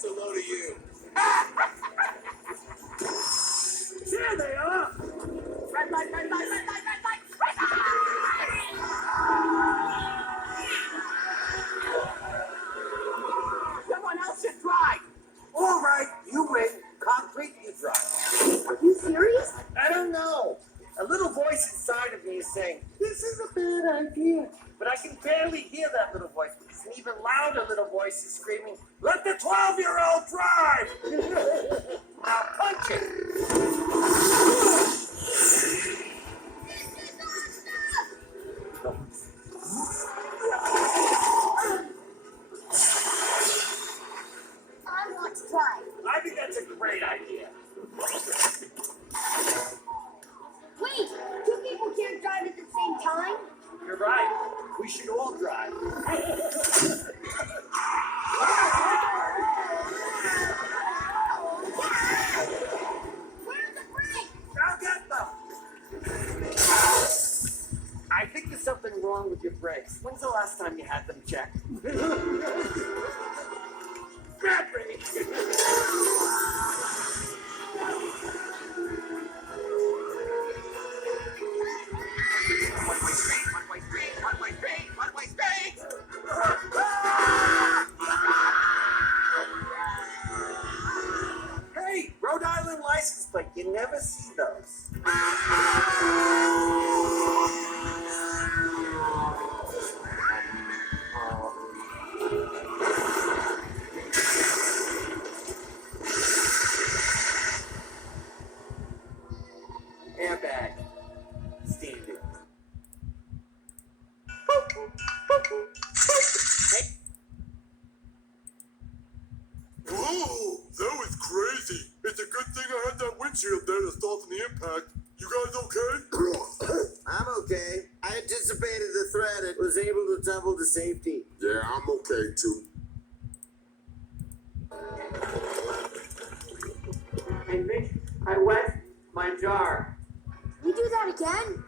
gets a load of you. There they are! Red light, red light, red light, red light, red light! Someone else should drive. All right, you win. Concrete, you drive. Are you serious? I don't know. A little voice inside of me is saying, this is a bad idea. But I can barely hear that little voice. An even louder little voice is screaming, let the 12-year-old drive! Now punch it! I want to drive. I think that's a great idea. Wait, two people can't drive at the same time? You're right. We should all drive. Where are the brakes? I'll get them. I think there's something wrong with your brakes. When's the last time you had them checked? Bad brakes. One-way street, one-way street, one-way street, one-way street. Hey, Rhode Island license plate. You never see those. Airbag. Standard. Whoa, that was crazy. It's a good thing I had that windshield there to soften the impact. You guys okay? I'm okay. I anticipated the threat and was able to tumble to safety. Yeah, I'm okay too. Hey, Mitch, I wet my jar. We do that again?